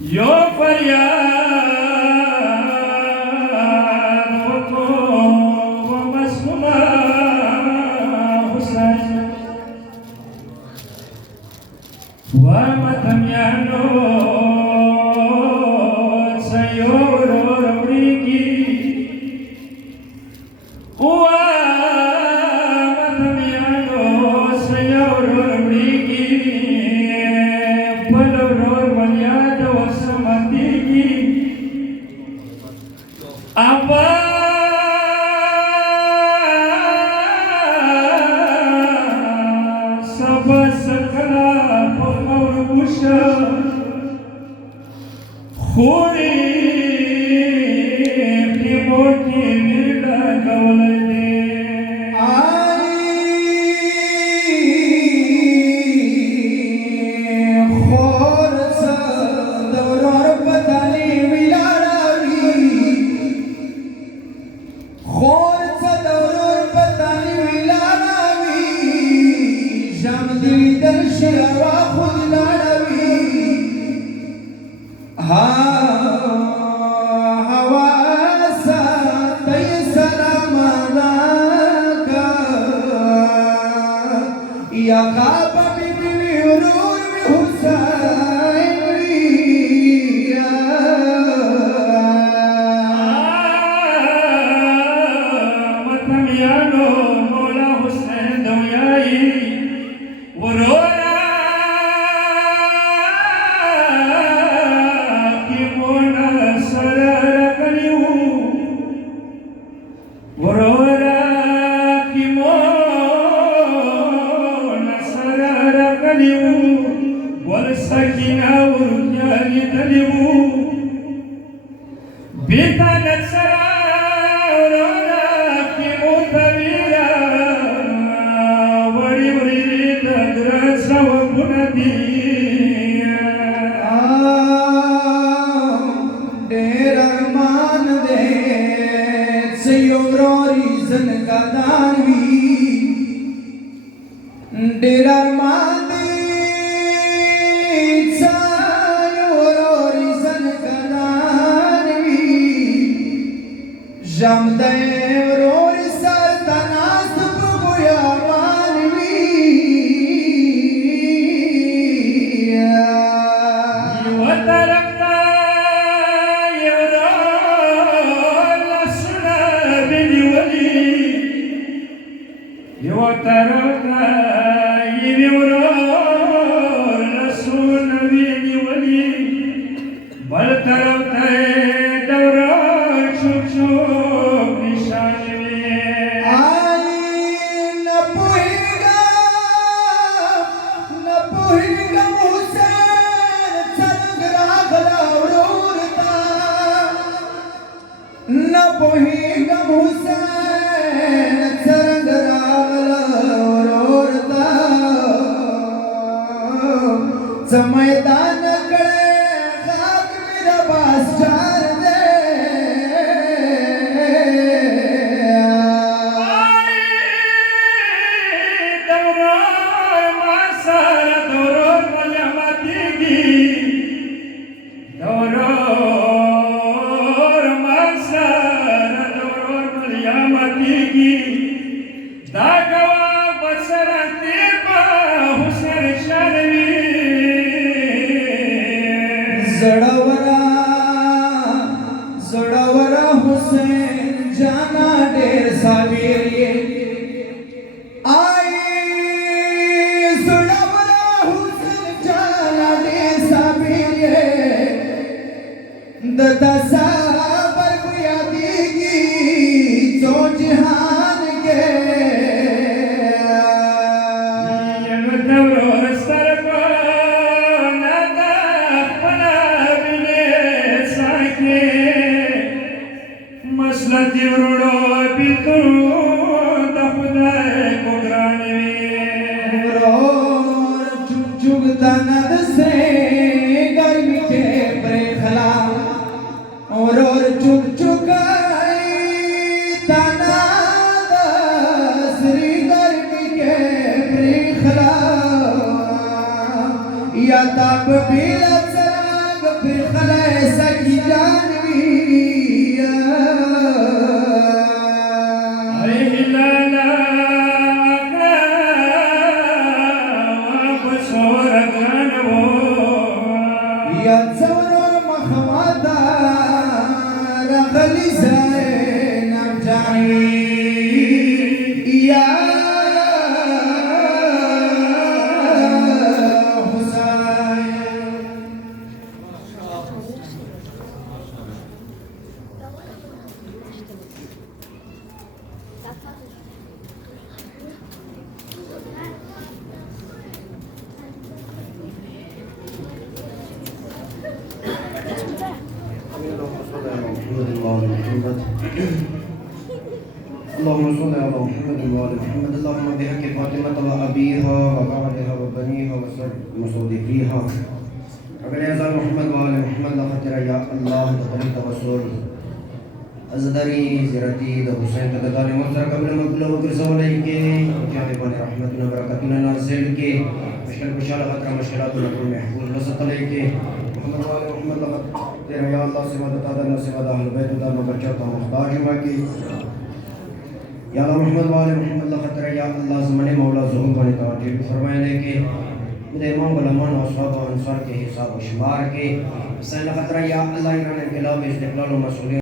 यो फरियाद होतो व मस्मुमा हुसैन व मतमियानो सयोरो रमरीगी व मतमियानो सयोरो रमरीगी पलरोर वलियाद व समतिगी apa sabah sekala pokor busha khuri primoti mirda kaulade khor sa dawrar patali خورचा दौरवर पतानी विलावी जामदिली दर्शवा खुद लाडावी हा हवासा तै सलामाना का या खाबा बीबी विरूर हुसैन मतमियानो मौला हुसैन दौयाई वरोरा की मोना सरर करियो वरोरा की मोना सरर करियो वर सकीना उर्जानी दलियो बेता नसरा डेरमान दे सयोरोरी जनकादानवी डेरमान दे सयोरोरी जनकादानवी जामदेव रोरी सरताना सुबुया मानवी يوترنا يبيورور رسول نبي ولي بل ترى دورا شوف شوف نشاني आई नपुहिगा हुसैन चंद्रा गलावरोरता नपुहिगा हुसैन चंद्रा गलावरोरता मैदान कळे खाक मेरा बास्टार दे जड़वरा हुसैन जाना डेर साबिर ये आई जड़वरा हुसैन जाना डेर साबिर ये दसा पर बुयादी की जो जहान के मसला दिवरुडो बितू दखुदाय कोगराणवी रोर चुग चुग तनद से गर्मी के प्रेखला और चुग चुगाई तनद श्री गर्मी के प्रेखला या तब बिल चला फिर खले सकी जानवी अरे हिलाला वापस और गानवो या जवर महमादा रखली जाए न जानी या اللهم صل على محمد وآل محمد اللهم بحق فاطمة وأبيها وبعلها وبنيها ومصدقيها وبالعزة محمد وآل محمد لخطر يا الله دخل التوسل أزدري زرتي ده حسين تدال مصر قبل مقبل وقرص عليك وكان بان رحمتنا بركتنا نرسل کے مشکل کشال خطر مشکلات لكل محفوظ لسط عليك محمد وآل محمد لخطر يا الله سوا دتا دن سوا ده اهل بیت ده بچا تا محتاج ما کی یا اللہ محمد وآل محمد لخطر یا اللہ زمانے مولا ظہور بنے توجہ فرمائے کہ میرے امام علماء و اصحاب و انصار کے حساب و شمار کے حسین لخطر یا اللہ ایران انقلاب استقلال و مسئولیت